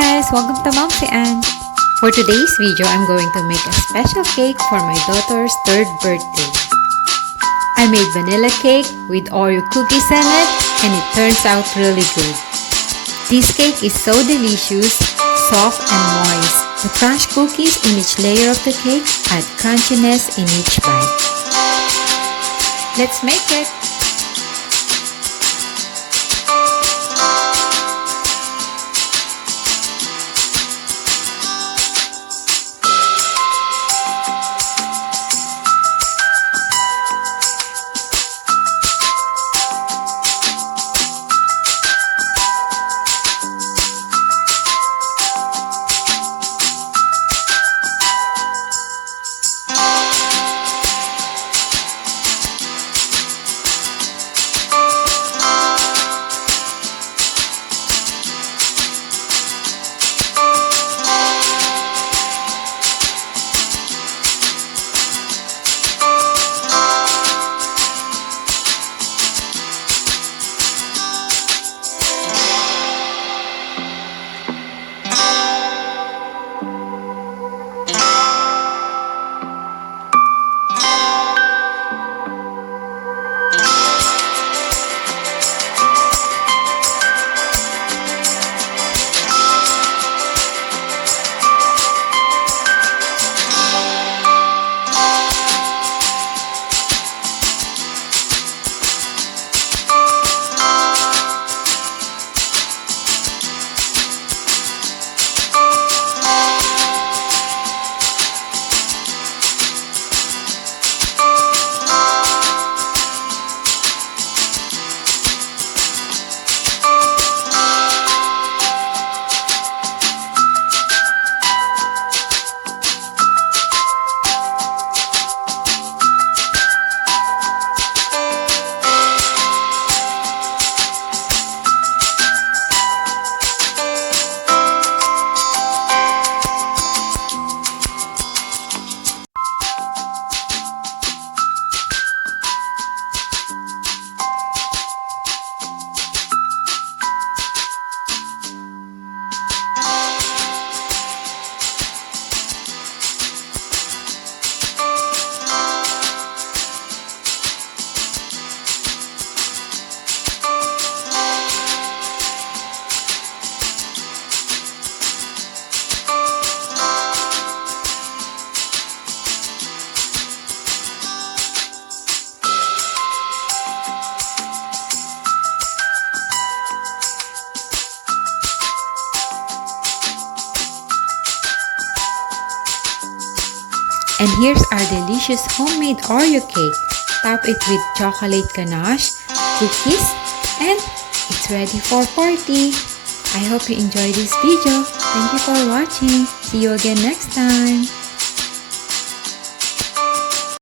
guys! Welcome to MomZ. For today's video, I'm going to make a special cake for my daughter's 3rd birthday. I made vanilla cake with Oreo cookies in it and it turns out really good. This cake is so delicious, soft and moist. The crushed cookies in each layer of the cake add crunchiness in each bite. Let's make it! And here's our delicious homemade Oreo cake. Top it with chocolate ganache, cookies, and it's ready for party. I hope you enjoyed this video. Thank you for watching. See you again next time.